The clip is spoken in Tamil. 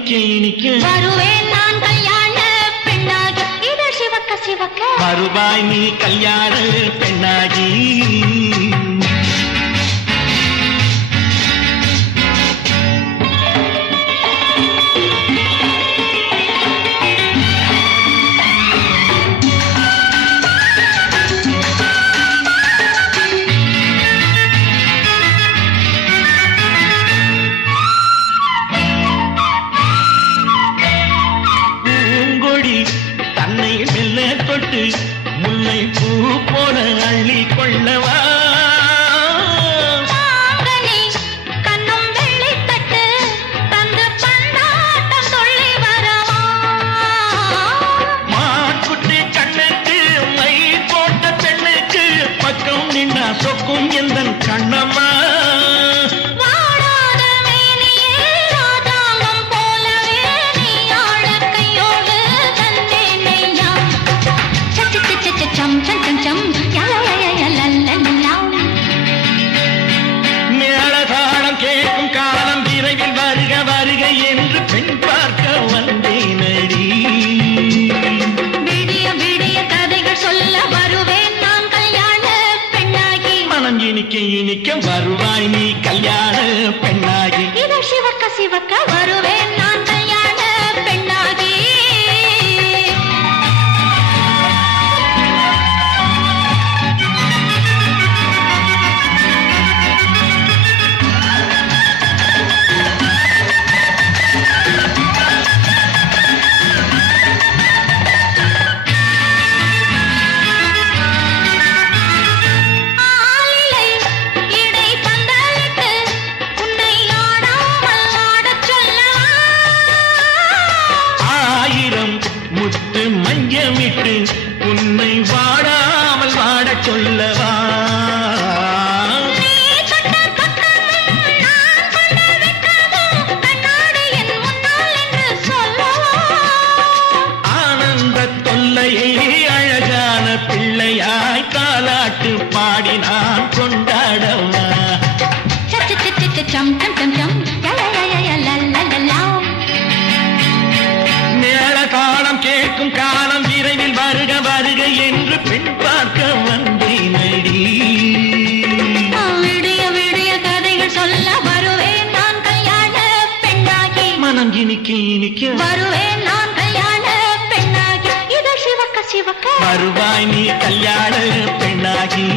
இனிக்க இனிக்க வருவேன் நான் கல்யாண பெண்ணாகி இதழ் சிவக்க சிவக்க வருவாய் நீ கல்யாண பெண்ணாகி முல்லை பூ போல அள்ளி கொள்ளவா கண்ணும் வெள்ளை தட்டு தந்து பந்தாட்டம் சொல்லி வரவா மாக்குட்டி கண்ணுக்கு மை போட்ட பெண்ணுக்கு பக்கம் நின்னா சொக்கும் எந்த கண்ணம்மா மேளதாளம் கேட்கும் காலம் விரைவில் வருக வருக என்று பெண் பார்க்க வந்தேனடி விடிய விடிய கதைகள் சொல்ல வருவேன் நான் கல்யாண பெண்ணாகி மனம் இனிக்க இனிக்க வருவாய் நீ கல்யாண பெண்ணாகி இதழ் சிவக்க சிவக்க வருவேன் நான் கல்யாண பெண்ணாகி மஞ்சமிட்டு உன்னை வாடாமல் வாட சொல்லவா ஆனந்த தொல்லையை அழகான பிள்ளையாய் காலாட்டு பாடி நான் கொண்டாடவா மேளதாளம் கேட்கும் காலம் விரைவில் வருக வருக என்று பெண் பார்க்க வந்தேனடி விடிய விடிய கதைகள் சொல்ல வருவேன் நான் கல்யாண பெண்ணாகி மனம் இனிக்க இனிக்க வருவேன் நான் கல்யாண பெண்ணாகி இதழ் சிவக்க சிவக்க வருவாய் நீ கல்யாண பெண்ணாகி